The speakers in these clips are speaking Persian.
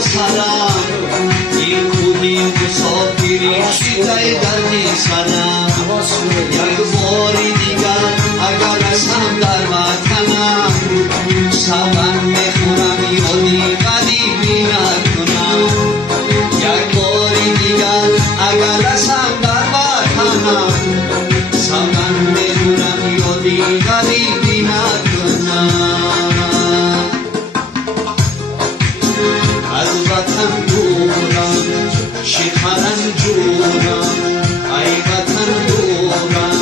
سلام این خودی مسافری شیدای دردی سلام یک باری دیگر اگر رسم در وطنم سبن میخورم یادی غریبی نکنم یک باری دیگر اگر رسم در وطنم سبن میخورم یادی غریبی نکنم از وطن دورم شکرن جورم ای وطن دورم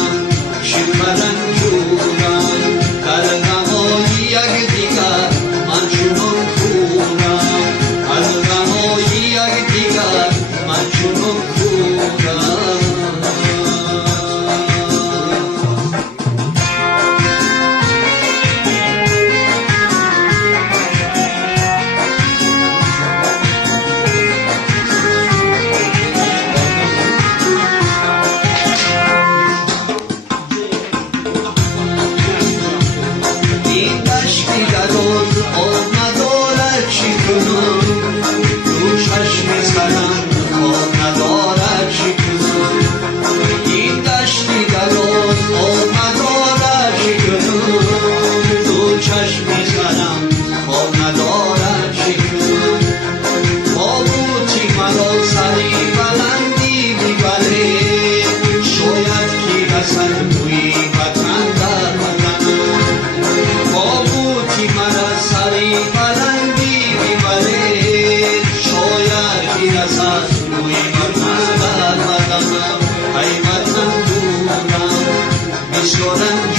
شکرن جورم در غمای یک دیگر من چنان کورم از غمای یک دیگر من چنان کورم Jordan